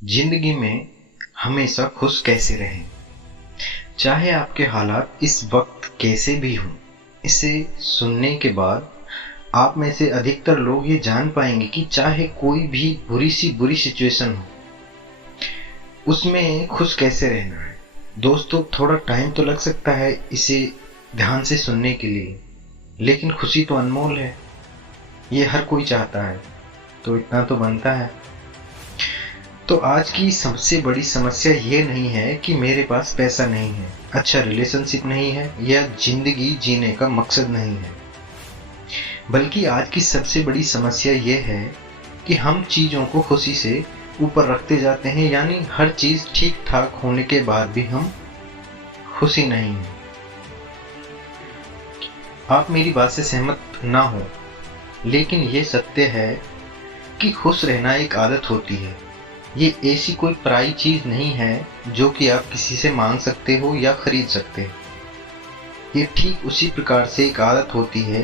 जिंदगी में हमेशा खुश कैसे रहें, चाहे आपके हालात इस वक्त कैसे भी हों। इसे सुनने के बाद आप में से अधिकतर लोग ये जान पाएंगे कि चाहे कोई भी बुरी सिचुएशन हो, उसमें खुश कैसे रहना है। दोस्तों, थोड़ा टाइम तो लग सकता है इसे ध्यान से सुनने के लिए, लेकिन खुशी तो अनमोल है। ये हर कोई चाहता है, तो इतना तो बनता है। तो आज की सबसे बड़ी समस्या ये नहीं है कि मेरे पास पैसा नहीं है, अच्छा रिलेशनशिप नहीं है या जिंदगी जीने का मकसद नहीं है, बल्कि आज की सबसे बड़ी समस्या ये है कि हम चीजों को खुशी से ऊपर रखते जाते हैं। यानी हर चीज ठीक ठाक होने के बाद भी हम खुशी नहीं है। आप मेरी बात से सहमत ना हो, लेकिन ये सत्य है कि खुश रहना एक आदत होती है। ये ऐसी कोई पराई चीज नहीं है जो कि आप किसी से मांग सकते हो या खरीद सकते हो। ये ठीक उसी प्रकार से एक आदत होती है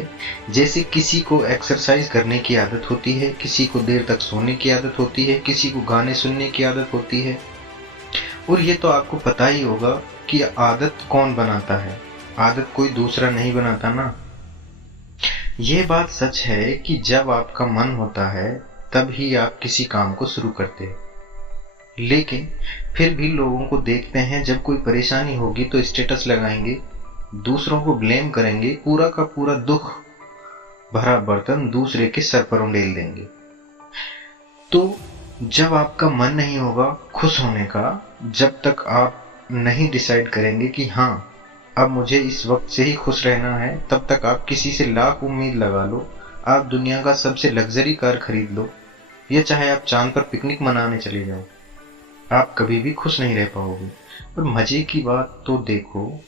जैसे किसी को एक्सरसाइज करने की आदत होती है, किसी को देर तक सोने की आदत होती है, किसी को गाने सुनने की आदत होती है। और ये तो आपको पता ही होगा कि आदत कौन बनाता है, आदत कोई दूसरा नहीं बनाता ना। ये बात सच है कि जब आपका मन होता है तब ही आप किसी काम को शुरू करते हैं, लेकिन फिर भी लोगों को देखते हैं जब कोई परेशानी होगी तो स्टेटस लगाएंगे, दूसरों को ब्लेम करेंगे, पूरा का पूरा दुख भरा बर्तन दूसरे के सर पर उंडेल देंगे। तो जब आपका मन नहीं होगा खुश होने का, जब तक आप नहीं डिसाइड करेंगे कि हाँ अब मुझे इस वक्त से ही खुश रहना है, तब तक आप किसी से लाख उम्मीद लगा लो, आप दुनिया का सबसे लग्जरी कार खरीद लो, या चाहे आप चांद पर पिकनिक मनाने चले जाओ, आप कभी भी खुश नहीं रह पाओगे। और मजे की बात तो देखो,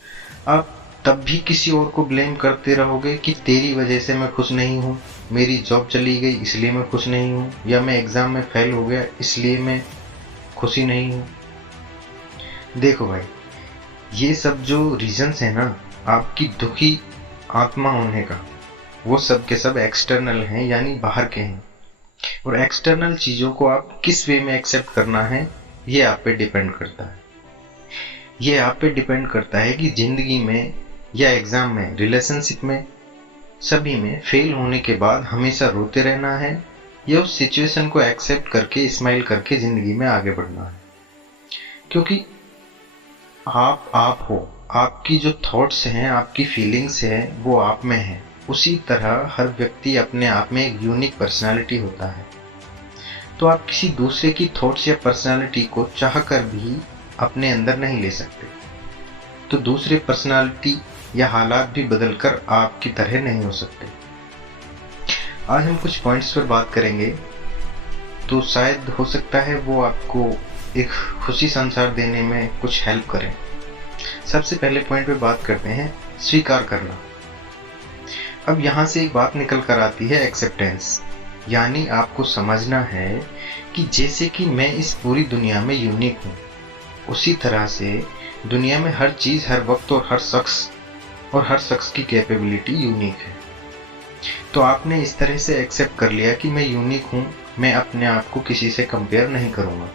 आप तब भी किसी और को ब्लेम करते रहोगे कि तेरी वजह से मैं खुश नहीं हूँ, मेरी जॉब चली गई इसलिए मैं खुश नहीं हूँ, या मैं एग्जाम में फेल हो गया इसलिए मैं खुशी नहीं हूँ। देखो भाई, ये सब जो रीजंस है ना आपकी दुखी आत्मा होने का, वो सब के सब एक्सटर्नल हैं, यानी बाहर के हैं। और एक्सटर्नल चीजों को आप किस वे में एक्सेप्ट करना है, ये आप पे डिपेंड करता है। ये आप पे डिपेंड करता है कि जिंदगी में या एग्जाम में, रिलेशनशिप में, सभी में फेल होने के बाद हमेशा रोते रहना है या उस सिचुएशन को एक्सेप्ट करके स्माइल करके जिंदगी में आगे बढ़ना है। क्योंकि आप हो, आपकी जो थॉट्स हैं, आपकी फीलिंग्स हैं, वो आप में है। उसी तरह हर व्यक्ति अपने आप में एक यूनिक पर्सनालिटी होता है। तो आप किसी दूसरे की थॉट्स या पर्सनालिटी को चाहकर भी अपने अंदर नहीं ले सकते। तो दूसरे पर्सनालिटी या हालात भी बदलकर आपकी तरह नहीं हो सकते। आज हम कुछ पॉइंट्स पर बात करेंगे, तो शायद हो सकता है वो आपको एक खुशी संसार देने में कुछ हेल्प करें। सबसे पहले पॉइंट पे बात करते हैं स्वीकार करना। अब यहाँ से एक बात निकल कर आती है एक्सेप्टेंस, यानी आपको समझना है कि जैसे कि मैं इस पूरी दुनिया में यूनिक हूँ, उसी तरह से दुनिया में हर चीज, हर वक्त और हर शख्स की कैपेबिलिटी यूनिक है। तो आपने इस तरह से एक्सेप्ट कर लिया कि मैं यूनिक हूँ, मैं अपने आप को किसी से कंपेयर नहीं करूँगा,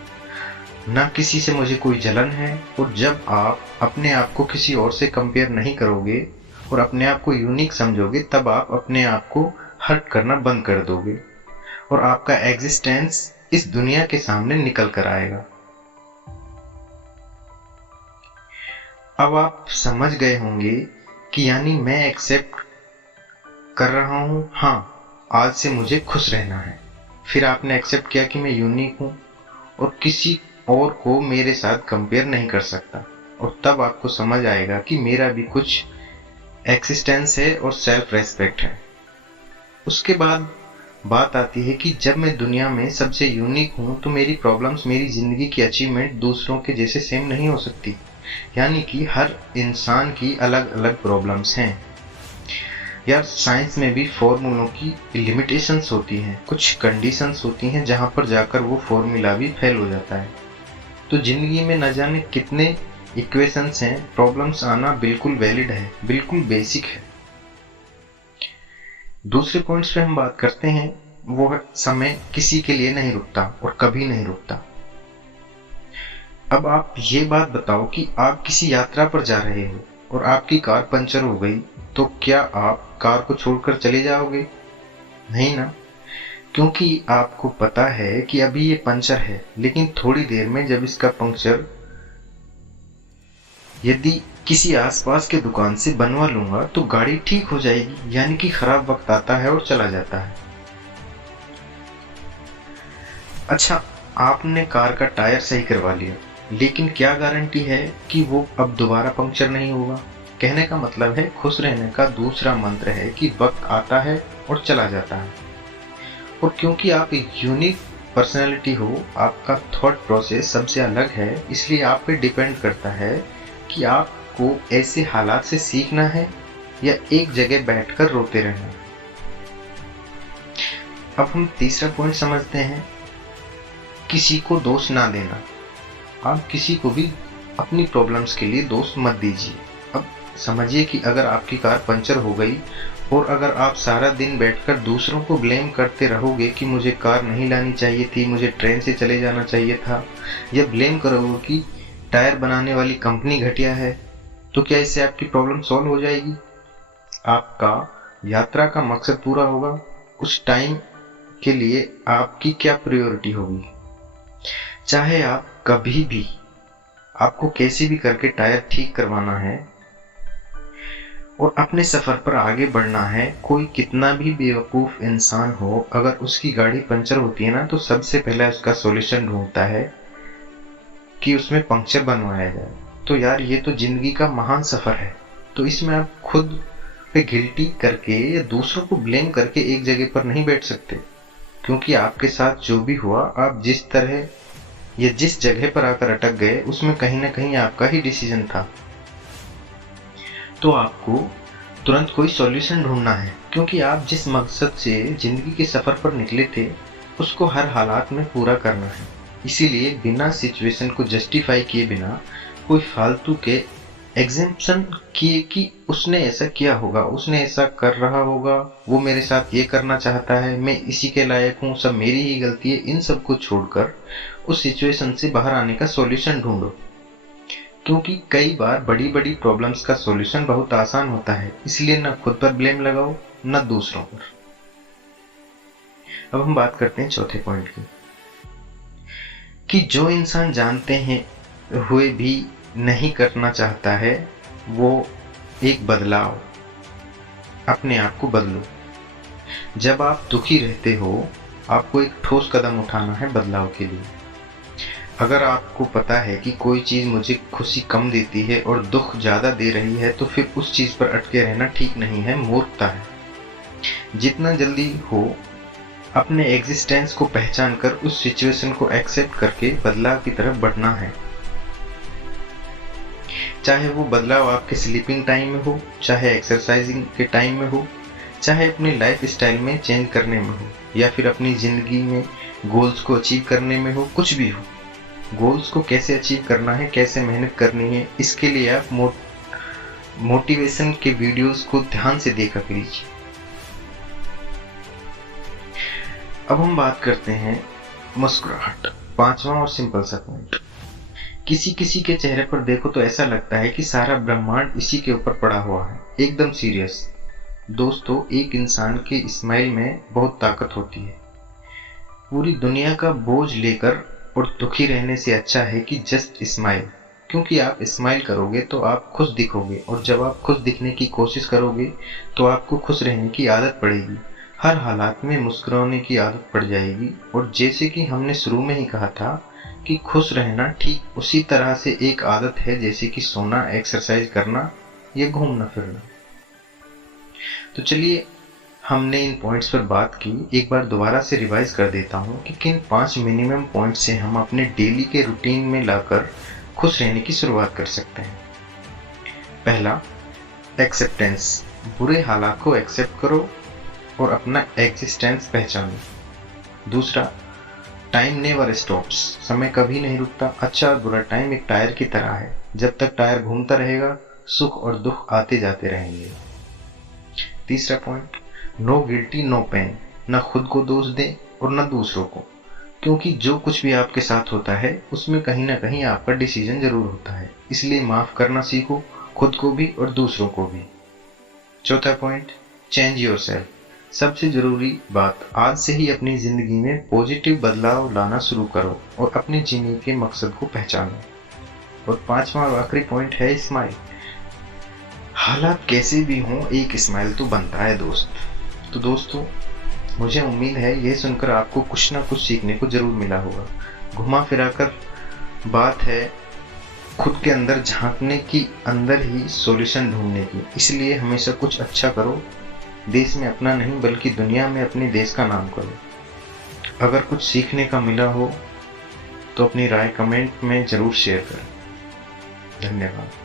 ना किसी से मुझे कोई जलन है। और जब आप अपने आप को किसी और से कंपेयर नहीं करोगे और अपने आप को यूनिक समझोगे, तब आप अपने आप को हर्ट करना बंद कर दोगे और आपका एग्जिस्टेंस इस दुनिया के सामने निकल कर आएगा। अब आप समझ गए होंगे कि यानी मैं एक्सेप्ट कर रहा हूँ, हाँ आज से मुझे खुश रहना है। फिर आपने एक्सेप्ट किया कि मैं यूनिक हूँ और किसी और को मेरे साथ कंपेयर नहीं कर सकता, और तब आपको समझ आएगा कि मेरा भी कुछ एक्सिस्टेंस है और सेल्फ रेस्पेक्ट है। उसके बाद बात आती है कि जब मैं दुनिया में सबसे यूनिक हूँ तो मेरी प्रॉब्लम्स, मेरी जिंदगी की अचीवमेंट दूसरों के जैसे सेम नहीं हो सकती। यानी कि हर इंसान की अलग अलग प्रॉब्लम्स हैं। यार, साइंस में भी फॉर्मूलों की लिमिटेशंस होती हैं, कुछ कंडीशंस होती हैं जहां पर जाकर वो फॉर्मूला भी फेल हो जाता है। तो जिंदगी में न जाने कितने इक्वेशंस हैं, प्रॉब्लम्स आना बिल्कुल वैलिड है, बिल्कुल बेसिक है। दूसरे पॉइंट्स पे हम बात करते हैं, वो समय किसी के लिए नहीं रुकता और कभी नहीं रुकता। अब आप ये बात बताओ कि आप किसी यात्रा पर जा रहे हो और आपकी कार पंचर हो गई, तो क्या आप कार को छोड़कर चले जाओगे? नहीं ना, क्योंकि आपको पता है कि अभी ये पंचर है, लेकिन थोड़ी देर में जब इसका पंक्चर यदि किसी आसपास के दुकान से बनवा लूंगा तो गाड़ी ठीक हो जाएगी। यानी कि खराब वक्त आता है और चला जाता है। अच्छा, आपने कार का टायर सही करवा लिया, लेकिन क्या गारंटी है कि वो अब दोबारा पंक्चर नहीं होगा? कहने का मतलब है, खुश रहने का दूसरा मंत्र है कि वक्त आता है और चला जाता है। और क्योंकि आप एक यूनिक पर्सनैलिटी हो, आपका थॉट प्रोसेस सबसे अलग है, इसलिए आप पे डिपेंड करता है कि आपको ऐसे हालात से सीखना है या एक जगह बैठकर रोते रहना। अब हम तीसरा पॉइंट समझते हैं, किसी को दोष ना देना। आप किसी को भी अपनी प्रॉब्लम्स के लिए दोष मत दीजिए। अब समझिए कि अगर आपकी कार पंचर हो गई और अगर आप सारा दिन बैठकर दूसरों को ब्लेम करते रहोगे कि मुझे कार नहीं लानी चाहिए थी, मुझे ट्रेन से चले जाना चाहिए था, या ब्लेम करोगे कि टायर बनाने वाली कंपनी घटिया है, तो क्या इससे आपकी प्रॉब्लम सॉल्व हो जाएगी? आपका यात्रा का मकसद पूरा होगा? उस टाइम के लिए आपकी क्या प्रायोरिटी होगी? चाहे आप कभी भी, आपको कैसे भी करके टायर ठीक करवाना है और अपने सफर पर आगे बढ़ना है। कोई कितना भी बेवकूफ इंसान हो, अगर उसकी गाड़ी पंचर होती है ना, तो सबसे पहले उसका सॉल्यूशन ढूंढता है कि उसमें पंक्चर बनवाया जाए। तो यार, ये तो जिंदगी का महान सफर है। तो इसमें आप खुद पे गिल्टी करके या दूसरों को ब्लेम करके एक जगह पर नहीं बैठ सकते, क्योंकि आपके साथ जो भी हुआ, आप जिस तरह या जिस जगह पर आकर अटक गए, उसमें कहीं ना कहीं आपका ही डिसीजन था। तो आपको तुरंत कोई सॉल्यूशन ढूंढना है, क्योंकि आप जिस मकसद से जिंदगी के सफर पर निकले थे, उसको हर हालात में पूरा करना है। इसीलिए बिना सिचुएशन को जस्टिफाई किए बिना कोई फालतू के एग्जम्पशन किए कि उसने ऐसा किया होगा, उसने ऐसा कर रहा होगा, वो मेरे साथ ये करना चाहता है, मैं इसी के लायक हूँ, सब मेरी ही गलती है, इन सब को छोड़कर उस सिचुएशन से बाहर आने का सॉल्यूशन ढूंढो। क्योंकि कई बार बड़ी बड़ी प्रॉब्लम्स का सॉल्यूशन बहुत आसान होता है, इसलिए न खुद पर ब्लेम लगाओ न दूसरों पर। अब हम बात करते हैं चौथे पॉइंट की, कि जो इंसान जानते हैं हुए भी नहीं करना चाहता है, वो एक बदलाव, अपने आप को बदलो। जब आप दुखी रहते हो, आपको एक ठोस कदम उठाना है बदलाव के लिए। अगर आपको पता है कि कोई चीज मुझे खुशी कम देती है और दुख ज्यादा दे रही है, तो फिर उस चीज पर अटके रहना ठीक नहीं है, मूर्खता है। जितना जल्दी हो अपने एग्जिस्टेंस को पहचान कर उस सिचुएशन को एक्सेप्ट करके बदलाव की तरफ बढ़ना है। चाहे वो बदलाव आपके स्लीपिंग टाइम में हो, चाहे एक्सरसाइजिंग के टाइम में हो, चाहे अपनी लाइफ स्टाइल में चेंज करने में हो, या फिर अपनी जिंदगी में गोल्स को अचीव करने में हो, कुछ भी हो। गोल्स को कैसे अचीव करना है, कैसे मेहनत करनी है, इसके लिए आप मोटिवेशन के वीडियोस को ध्यान से देखा कीजिए। अब हम बात करते हैं मुस्कुराहट, पांचवा और सिंपल सा पॉइंट। किसी किसी के चेहरे पर देखो तो ऐसा लगता है कि सारा ब्रह्मांड इसी के ऊपर पड़ा हुआ है, एकदम सीरियस। दोस्तों, एक इंसान के स्माइल में बहुत ताकत होती है। पूरी दुनिया का बोझ लेकर और दुखी रहने से अच्छा है कि जस्ट स्माइल। क्योंकि आप स्माइल करोगे तो आप खुश दिखोगे, और जब आप खुश दिखने की कोशिश करोगे तो आपको खुश रहने की आदत पड़ेगी। हर हालात में मुस्कुराने की आदत पड़ जाएगी। और जैसे कि हमने शुरू में ही कहा था कि खुश रहना ठीक उसी तरह से एक आदत है जैसे कि सोना, एक्सरसाइज करना या घूमना फिरना। तो चलिए, हमने इन पॉइंट्स पर बात की, एक बार दोबारा से रिवाइज कर देता हूँ कि किन 5 मिनिमम पॉइंट्स से हम अपने डेली के रूटीन में लाकर खुश रहने की शुरुआत कर सकते हैं। पहला, एक्सेप्टेंस। बुरे हालात को एक्सेप्ट करो और अपना एग्जिस्टेंस पहचानो। दूसरा, टाइम नेवर स्टॉप्स। समय कभी नहीं रुकता। अच्छा और बुरा टाइम एक टायर की तरह है, जब तक टायर घूमता रहेगा सुख और दुख आते जाते रहेंगे। तीसरा point, no guilty no pain. न खुद को दोष दें और न दूसरों को। क्योंकि जो कुछ भी आपके साथ होता है उसमें कहीं ना कहीं आपका डिसीजन जरूर होता है, इसलिए माफ करना सीखो, खुद को भी और दूसरों को भी। चौथा पॉइंट, चेंज योरसेल्फ। सबसे जरूरी बात, आज से ही अपनी जिंदगी में पॉजिटिव बदलाव लाना शुरू करो और अपने जीने के मकसद को पहचानो। और पांचवा और आखिरी पॉइंट है स्माइल। हालात कैसे भी हों, एक स्माइल तो बनता है दोस्त। तो दोस्तों, मुझे उम्मीद है यह सुनकर आपको कुछ ना कुछ सीखने को जरूर मिला होगा। घुमा फिरा कर बात है खुद के अंदर झांकने की, अंदर ही सॉल्यूशन ढूंढने की। इसलिए हमेशा कुछ अच्छा करो, देश में अपना नहीं बल्कि दुनिया में अपने देश का नाम करो। अगर कुछ सीखने का मिला हो तो अपनी राय कमेंट में जरूर शेयर करें। धन्यवाद।